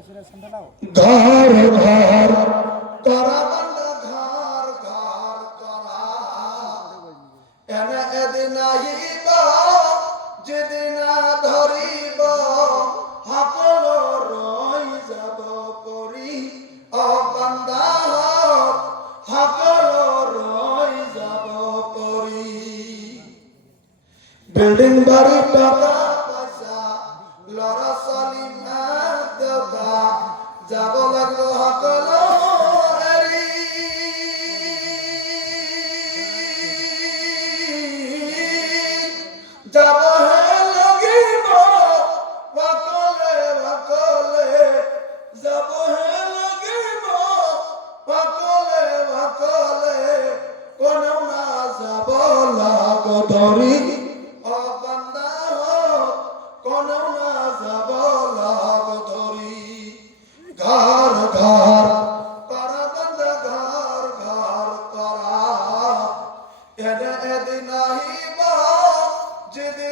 ঘর ঘর করা বান্দা ঘর ঘর করা এনে এদিন আহিব যেদিন ধরিব সকল রই যাব পরি ও বান্দা সকল রই যাব পরি বিল্ডিং বাড়ি টাকা পয়সা লড়া ছোৱালী মা দেউতা যাব লাগিব সকল এৰি যাবহে লাগিব সকলে সকলে যাবহে লাগিব সকলে সকলে কোনেও নাযাব লাগ ধৰি ও বান্দা কোনেও নাযাব লাগ ধৰি ঘৰ ঘৰ কৰা বান্দা ঘৰ ঘৰ কৰা এনে এদিন আহিব যেদিন